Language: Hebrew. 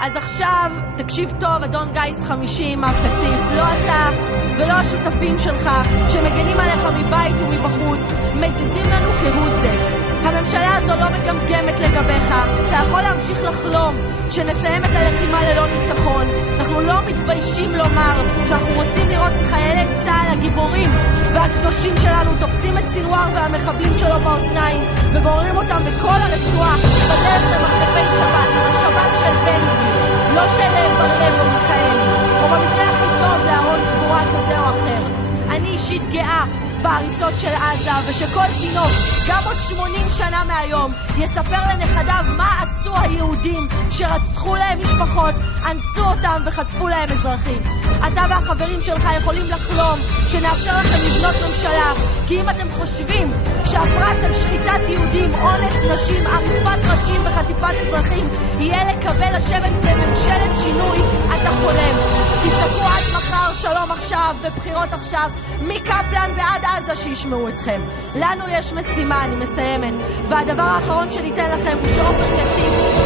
אז עכשיו, תקשיב טוב, אדון גייס 50, מר כסיף, לא אתה ולא השותפים שלך, שמגנים עליך מבית ומבחוץ, מזיזים לנו כהוא זה. הממשלה הזו לא מגמגמת לגביך, אתה יכול להמשיך לחלום שנסיים את הלחימה ללא ניצחון. אנחנו לא מתביישים לומר שאנחנו רוצים לראות את חיילי צה"ל הגיבורים והקדושים שלנו תופסים את סינואר והמחבלים שלו באוזניים וגוררים אותם בכל הרצועה בדרך למרתפי שב"ס, השב"ס של בן גביר, לא של בר-לב או מיכאלי, או במקרה הכי טוב לארון קבורה כזה או אחר. אני אישית גאה בהריסות של עזה, ושכל תינוק, גם עוד 80 שנה מהיום, יספר לנכדיו מה עשו היהודים שרצחו להם משפחות, אנסו אותם וחטפו להם אזרחים. אתה והחברים שלך יכולים לחלום שנאפשר לכם לבנות ממשלה, כי אם אתם חושבים שהפרס על שחיטת יהודים, אונס נשים, עריפת ראשים וחטיפת אזרחים יהיה לקבל לשבת בממשלת שינוי, אתה חולם. תצעקו עד מחר שלום עכשיו ובחירות עכשיו, מקפלן ועד עזה שישמעו אתכם. לנו יש משימה, אני מסיימת, והדבר האחרון שניתן לכם הוא שעופר כסיף